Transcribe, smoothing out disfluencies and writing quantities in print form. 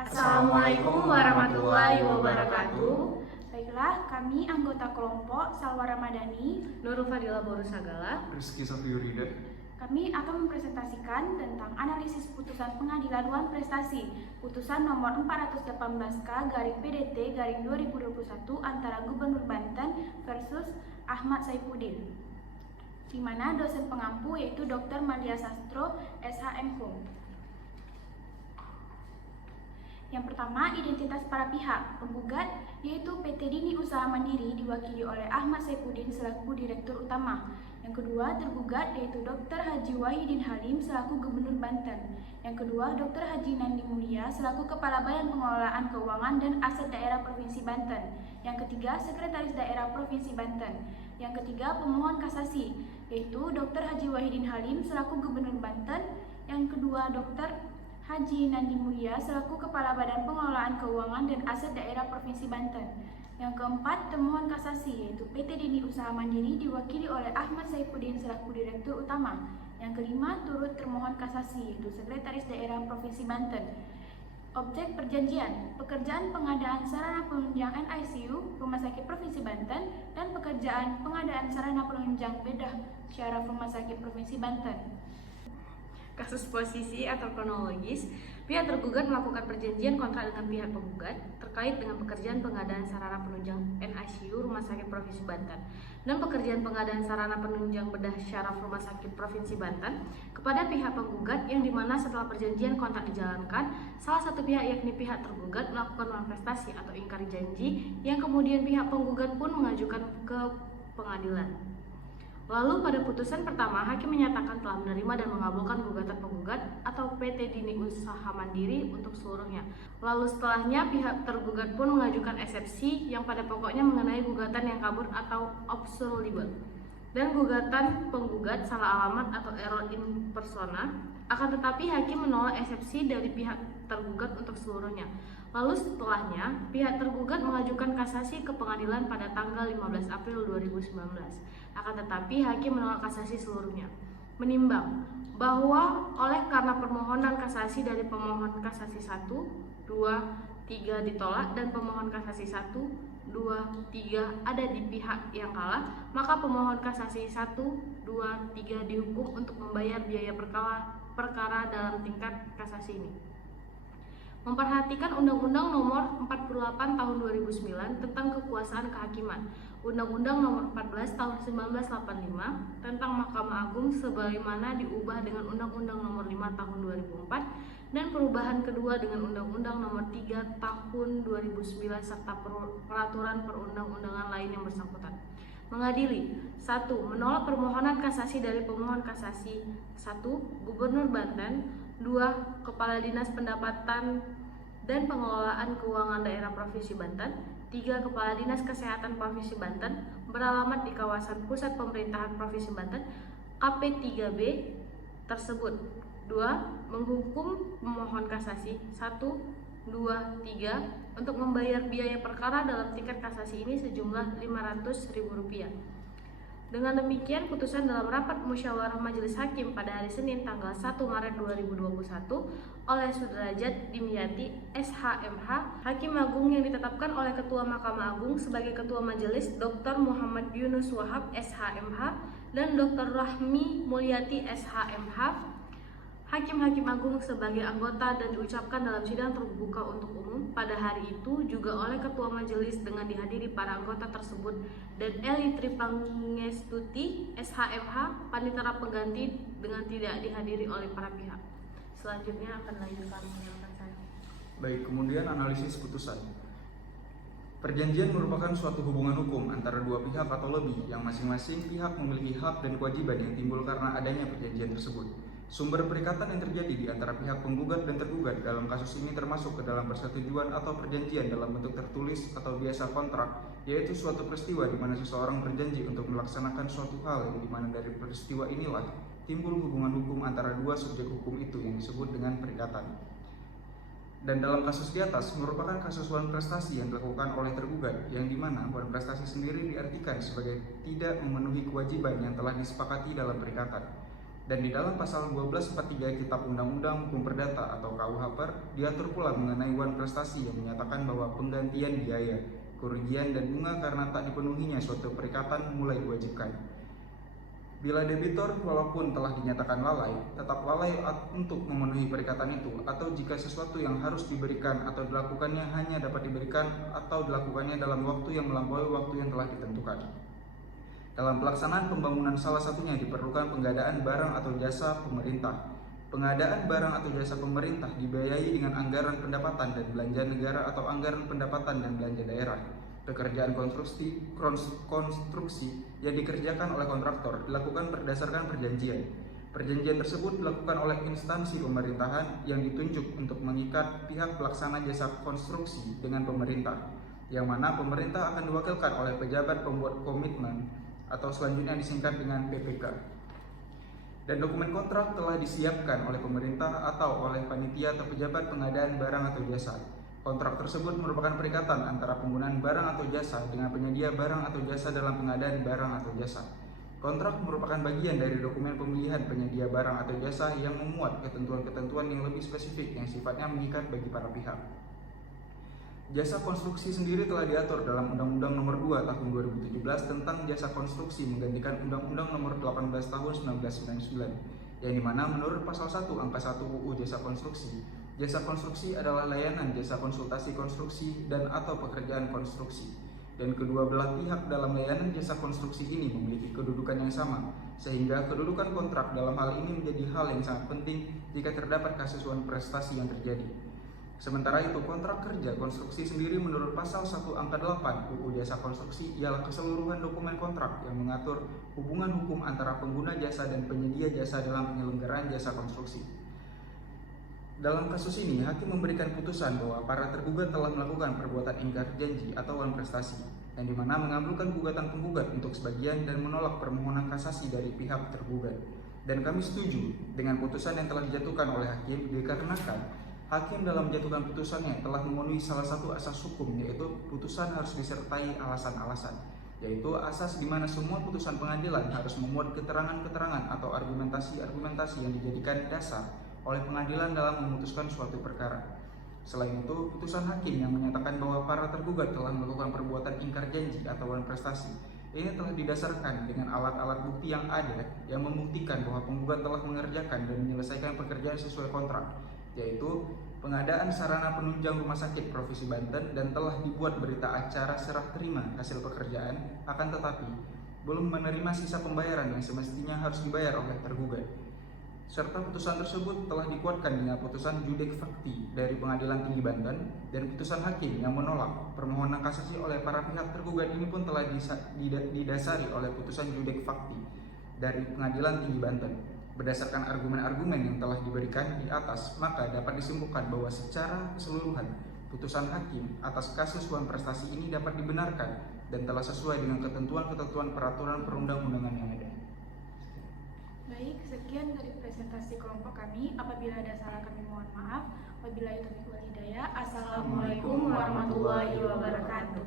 Assalamualaikum warahmatullahi wabarakatuh. Baiklah, kami anggota kelompok Salwa Ramadhani, Nurul Fadila Borusagala. Rizky Safiurida. kami akan mempresentasikan tentang analisis putusan pengadilan Dewan Prestasi putusan nomor 418/PDT/2021 antara Gubernur Banten versus Ahmad Saifuddin, di mana dosen pengampu yaitu Dr. Madia Sastro, SHM. Yang pertama, identitas para pihak penggugat yaitu PT Dini Usaha Mandiri diwakili oleh Ahmad Saifuddin selaku Direktur Utama. Yang kedua, tergugat yaitu Dr. Haji Wahidin Halim selaku Gubernur Banten. Yang kedua, Dr. Haji Nandi Mulia selaku Kepala Badan Pengelolaan Keuangan dan Aset Daerah Provinsi Banten. Yang ketiga, Sekretaris Daerah Provinsi Banten. Yang ketiga, pemohon kasasi yaitu Dr. Haji Wahidin Halim selaku Gubernur Banten. Yang kedua, Dr. Haji Nandi Mulia selaku Kepala Badan Pengelolaan Keuangan dan Aset Daerah Provinsi Banten. Yang keempat, termohon kasasi yaitu PT Dini Usaha Mandiri diwakili oleh Ahmad Saifuddin selaku Direktur Utama. Yang kelima, turut termohon kasasi yaitu Sekretaris Daerah Provinsi Banten. Objek perjanjian, pekerjaan pengadaan sarana penunjang NICU Rumah Sakit Provinsi Banten dan pekerjaan pengadaan sarana penunjang bedah syaraf Rumah Sakit Provinsi Banten. Kasus posisi atau kronologis, pihak tergugat melakukan perjanjian kontrak dengan pihak penggugat terkait dengan pekerjaan pengadaan sarana penunjang NICU Rumah Sakit Provinsi Banten dan pekerjaan pengadaan sarana penunjang bedah syaraf Rumah Sakit Provinsi Banten kepada pihak penggugat, yang dimana setelah perjanjian kontrak dijalankan, salah satu pihak yakni pihak tergugat melakukan manifestasi atau ingkar janji, yang kemudian pihak penggugat pun mengajukan ke pengadilan. Lalu pada putusan pertama, hakim menyatakan telah menerima dan mengabulkan gugatan penggugat atau PT Dini Usaha Mandiri untuk seluruhnya. Lalu setelahnya pihak tergugat pun mengajukan eksepsi yang pada pokoknya mengenai gugatan yang kabur atau obsolibel dan gugatan penggugat salah alamat atau error in persona. Akan tetapi hakim menolak eksepsi dari pihak tergugat untuk seluruhnya. Lalu setelahnya pihak tergugat mengajukan kasasi ke pengadilan pada tanggal 15 April 2019. Akan tetapi hakim menolak kasasi seluruhnya, menimbang bahwa oleh karena permohonan kasasi dari pemohon kasasi 1, 2, 3 ditolak dan pemohon kasasi 1, 2, 3 ada di pihak yang kalah, maka pemohon kasasi 1, 2, 3 dihukum untuk membayar biaya perkara dalam tingkat kasasi ini. Memperhatikan Undang-Undang Nomor 48 Tahun 2009 tentang Kekuasaan Kehakiman, Undang-Undang Nomor 14 Tahun 1985 tentang Mahkamah Agung sebagaimana diubah dengan Undang-Undang Nomor 5 Tahun 2004 dan perubahan kedua dengan Undang-Undang Nomor 3 Tahun 2009 serta peraturan perundang-undangan lain yang bersangkutan. Mengadili 1. Menolak permohonan kasasi dari pemohon kasasi 1. Gubernur Banten, 2. Kepala Dinas Pendapatan dan Pengelolaan Keuangan Daerah Provinsi Banten, 3. Kepala Dinas Kesehatan Provinsi Banten beralamat di kawasan Pusat Pemerintahan Provinsi Banten KP3B tersebut. 2. Menghukum pemohon kasasi 1, 2, 3 untuk membayar biaya perkara dalam tingkat kasasi ini sejumlah Rp500.000. Dengan demikian, putusan dalam rapat musyawarah Majelis Hakim pada hari Senin tanggal 1 Maret 2021 oleh Sudrajat Dimyati SHMH, Hakim Agung yang ditetapkan oleh Ketua Mahkamah Agung sebagai Ketua Majelis Dr. Muhammad Yunus Wahab SHMH dan Dr. Rahmi Mulyati SHMH, Hakim-Hakim Agung sebagai anggota dan diucapkan dalam sidang terbuka untuk umum pada hari itu juga oleh Ketua Majelis dengan dihadiri para anggota tersebut dan Eli Tripangestuti SHMH, panitera pengganti dengan tidak dihadiri oleh para pihak. Selanjutnya akan lanjutkan penjelasan saya. Baik, kemudian analisis putusan. Perjanjian merupakan suatu hubungan hukum antara dua pihak atau lebih yang masing-masing pihak memiliki hak dan kewajiban yang timbul karena adanya perjanjian tersebut. Sumber perikatan yang terjadi di antara pihak penggugat dan tergugat dalam kasus ini termasuk ke dalam persetujuan atau perjanjian dalam bentuk tertulis atau biasa kontrak, yaitu suatu peristiwa di mana seseorang berjanji untuk melaksanakan suatu hal yang di mana dari peristiwa inilah timbul hubungan hukum antara dua subjek hukum itu yang disebut dengan perikatan. Dan dalam kasus di atas merupakan kasus wan prestasi yang dilakukan oleh tergugat, yang dimana wan prestasi sendiri diartikan sebagai tidak memenuhi kewajiban yang telah disepakati dalam perikatan. Dan di dalam pasal 1243 Kitab Undang-Undang Hukum Perdata atau KUH PER diatur pula mengenai wan prestasi yang menyatakan bahwa penggantian biaya, kerugian dan bunga karena tak dipenuhinya suatu perikatan mulai diwajibkan. Bila debitor walaupun telah dinyatakan lalai, tetap lalai untuk memenuhi perikatan itu, atau jika sesuatu yang harus diberikan atau dilakukannya hanya dapat diberikan atau dilakukannya dalam waktu yang melampaui waktu yang telah ditentukan. Dalam pelaksanaan pembangunan salah satunya diperlukan pengadaan barang atau jasa pemerintah. Pengadaan barang atau jasa pemerintah dibiayai dengan anggaran pendapatan dan belanja negara atau anggaran pendapatan dan belanja daerah. Pekerjaan konstruksi yang dikerjakan oleh kontraktor dilakukan berdasarkan perjanjian. Perjanjian tersebut dilakukan oleh instansi pemerintahan yang ditunjuk untuk mengikat pihak pelaksana jasa konstruksi dengan pemerintah, yang mana pemerintah akan diwakilkan oleh pejabat pembuat komitmen atau selanjutnya disingkat dengan PPK. Dan dokumen kontrak telah disiapkan oleh pemerintah atau oleh panitia atau pejabat pengadaan barang atau jasa. Kontrak tersebut merupakan perikatan antara penggunaan barang atau jasa dengan penyedia barang atau jasa dalam pengadaan barang atau jasa. Kontrak merupakan bagian dari dokumen pemilihan penyedia barang atau jasa yang memuat ketentuan-ketentuan yang lebih spesifik yang sifatnya mengikat bagi para pihak. Jasa konstruksi sendiri telah diatur dalam Undang-Undang Nomor 2 Tahun 2017 tentang jasa konstruksi menggantikan Undang-Undang Nomor 18 Tahun 1999, yang dimana menurut Pasal 1 Angka 1 UU Jasa Konstruksi adalah layanan jasa konsultasi konstruksi dan atau pekerjaan konstruksi. Dan kedua belah pihak dalam layanan jasa konstruksi ini memiliki kedudukan yang sama, sehingga kedudukan kontrak dalam hal ini menjadi hal yang sangat penting jika terdapat kesesuaian prestasi yang terjadi. Sementara itu, kontrak kerja konstruksi sendiri menurut Pasal 1 Angka 8 UU Jasa Konstruksi ialah keseluruhan dokumen kontrak yang mengatur hubungan hukum antara pengguna jasa dan penyedia jasa dalam penyelenggaraan jasa konstruksi. Dalam kasus ini, hakim memberikan putusan bahwa para tergugat telah melakukan perbuatan ingkar janji atau wan prestasi, yang dimana mengabulkan gugatan penggugat untuk sebagian dan menolak permohonan kasasi dari pihak tergugat. Dan kami setuju dengan putusan yang telah dijatuhkan oleh hakim dikarenakan hakim dalam menjatuhkan putusannya telah memenuhi salah satu asas hukum, yaitu putusan harus disertai alasan-alasan, yaitu asas di mana semua putusan pengadilan harus memuat keterangan-keterangan atau argumentasi-argumentasi yang dijadikan dasar oleh pengadilan dalam memutuskan suatu perkara. Selain itu, putusan hakim yang menyatakan bahwa para tergugat telah melakukan perbuatan ingkar janji atau wan prestasi ini telah didasarkan dengan alat-alat bukti yang ada yang membuktikan bahwa penggugat telah mengerjakan dan menyelesaikan pekerjaan sesuai kontrak, yaitu pengadaan sarana penunjang rumah sakit Provinsi Banten dan telah dibuat berita acara serah terima hasil pekerjaan, akan tetapi belum menerima sisa pembayaran yang semestinya harus dibayar oleh tergugat. Serta putusan tersebut telah dikuatkan dengan putusan judek fakti dari Pengadilan Tinggi Banten, dan putusan hakim yang menolak permohonan kasasi oleh para pihak tergugat ini pun telah didasari oleh putusan judek fakti dari Pengadilan Tinggi Banten. Berdasarkan argumen-argumen yang telah diberikan di atas, maka dapat disimpulkan bahwa secara keseluruhan putusan hakim atas kasus wan prestasi ini dapat dibenarkan dan telah sesuai dengan ketentuan-ketentuan peraturan perundang-undangan yang ada. Baik, sekian dari presentasi kelompok kami. Apabila ada salah kami mohon maaf. Wabillahi taufiq wal hidayah. Assalamualaikum warahmatullahi wabarakatuh.